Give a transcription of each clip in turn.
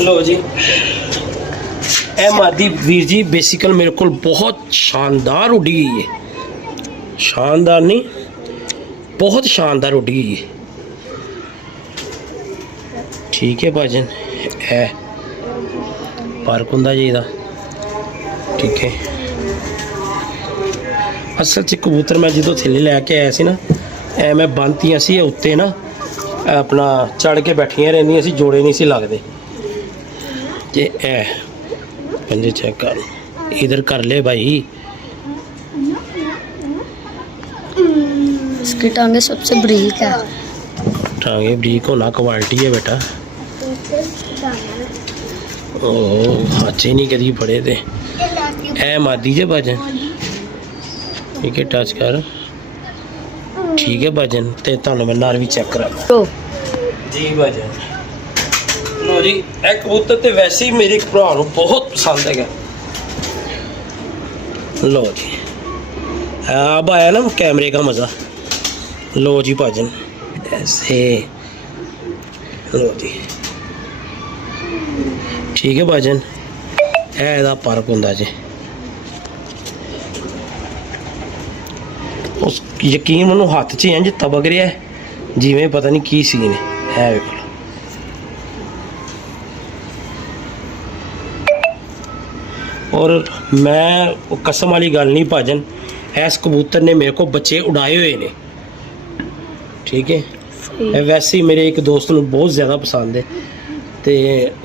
लो जी ए मादी वीर जी बेसिकल मेरे को बहुत शानदार उड़ी गई है, शानदार नहीं बहुत शानदार उड़ी गई है। ठीक है भाजन है पार्क हुंदा जी दा। ठीक है असल च कबूतर मैं जो थैले लैके आया सी ना ए मैं बंदतियां सी उत्ते ना अपना चढ़ के बैठियां रहंदियां सी, जोड़े नहीं सी लगदे। ये ए पंजे चेक कर इधर कर ले भाई। इसकी टांगे सबसे बरीक है। टांगे बरीक होना क्वालिटी है बेटा। ओ हाचे नहीं कदी फड़े थे ए मादी जे भाजन। ठीक है टच कर ठीक है भाजन ते तुहानू मैं नर भी चेक करा जी भाजन। लो जी ए कबूतर तो वैसे ही मेरे भरा नू बहुत पसंद है। लो जी अब आया ना कैमरे का मज़ा। लो जी भाजन ऐसे लो जी ठीक है भाजन एदा पार्क हुंदा जी। उस यकीन मैनू हाथ च इंज तबक रहा है जिवें पता नहीं की सीन है वेखो। और मैं कसम वाली गल नहीं भाजन इस कबूतर ने मेरे को बच्चे उड़ाए हुए ने। ठीक है वैसे ही मेरे एक दोस्त को बहुत ज़्यादा पसंद है ते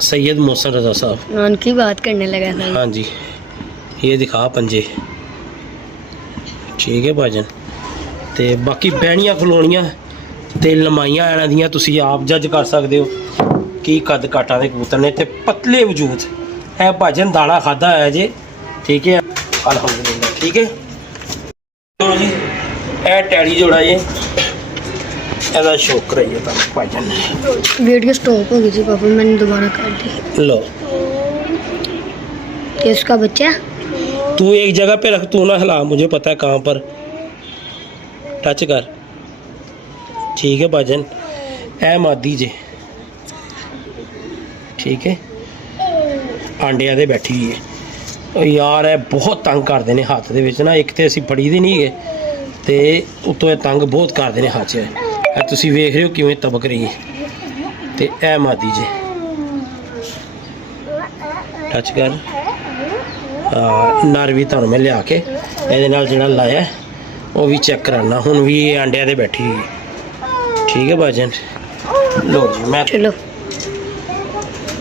सैयद मोहसिन रजा साहब उनकी बात करने लगा था। हाँ जी ये दिखा पंजे। ठीक है भाजन ते बाकी बहनियां खलोनियां ते लमाइयां इन्हां दियां तुसीं आप जज कर सकते हो की कद काटा दे कबूतर ने ते पतले वजूद है भाजन दाना खादा है जे। ठीक है अल्हम्दुलिल्लाह। ठीक है चलो जी ए टैडी जोड़ा जे एदा शौक रही है भाजन। वीडियो स्टॉप हो गई थी पापा मैंने दोबारा कर दी। लो ये उसका बच्चा तू एक जगह पे रख तू ना हिला मुझे पता है कहाँ पर। टच कर ठीक है भाजन ए मादी जे। ठीक है आंडिया दे बैठी हुई है यार है बहुत तंग करते हैं हाथ दे विच ना। एक तो असीं फड़ी दी नहीं है तो उत्तों तंग बहुत करते हैं हाथ च। तुसीं वेख रहे हो किवें तबक रही है ते ए मादी जे। टच कर नर भी तुहानू मैं लिया के ये जोड़ा लाया वो भी चेक कराना। हुण भी अंडिया दे बैठी हुई है। ठीक है भाजन लो जी मैं चलो